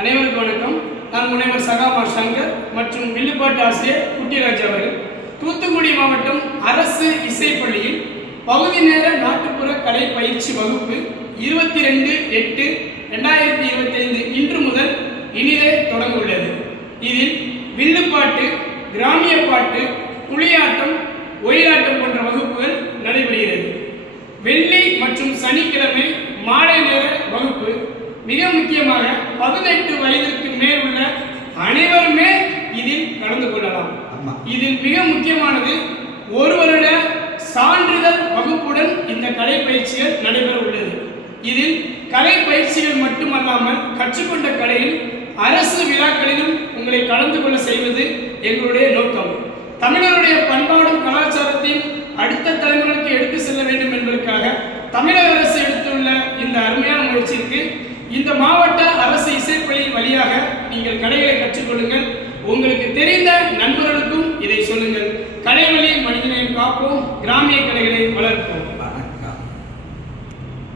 அனைவருக்கும் வணக்கம். நான் முனைவர் சகாமா சங்கர் மற்றும் வில்லுப்பாட்டு ஆசிரியர் குட்டிராஜ் அவர்கள். தூத்துக்குடி மாவட்டம் அரசு இசைப்பள்ளியில் பகுதி நேர நாட்டுப்புற கலை பயிற்சி வகுப்பு 22/8/2025 இன்று முதல் இனிதே தொடங்க உள்ளது. இதில் வில்லுப்பாட்டு, கிராமிய பாட்டு, புலியாட்டம், ஒயிலாட்டம் போன்ற வகுப்புகள் நடைபெறுகிறது. வெள்ளி மற்றும் சனிக்கிழமை மாலை நேர வகுப்பு. மிக முக்கியமாக 18 வயதிற்கு மேல் உள்ள அனைவருமே இதில் கலந்து கொள்ளலாம். இதில் மிக முக்கியமானது ஒரு வருட சான்றிதழ் வகுப்புடன் இந்த கலை பயிற்சிகள் நடைபெற உள்ளது. இதில் கலை பயிற்சிகள் மட்டுமல்லாமல் கற்றுக்கொண்ட கலையில் அரசு விழாக்களிலும் உங்களை கலந்து கொள்ள செய்வது எங்களுடைய நோக்கம். தமிழருடைய பண்பாடும் கலாச்சாரத்தையும் அடுத்த தலைமுறைக்கு எடுத்து செல்ல வேண்டும் என்பதற்காக தமிழக அரசு எடுத்துள்ள இந்த அருமையான முயற்சிக்கு இந்த மாவட்ட அரசு இசைப்பள்ளி வழியாக நீங்கள் கலைகளை கற்றுக்கொள்ளுங்கள். உங்களுக்கு தெரிந்த நண்பர்களுக்கும் இதை சொல்லுங்கள். கலை வழி மனிதனை காப்போம், கிராமிய கலைகளை வளர்ப்போம்.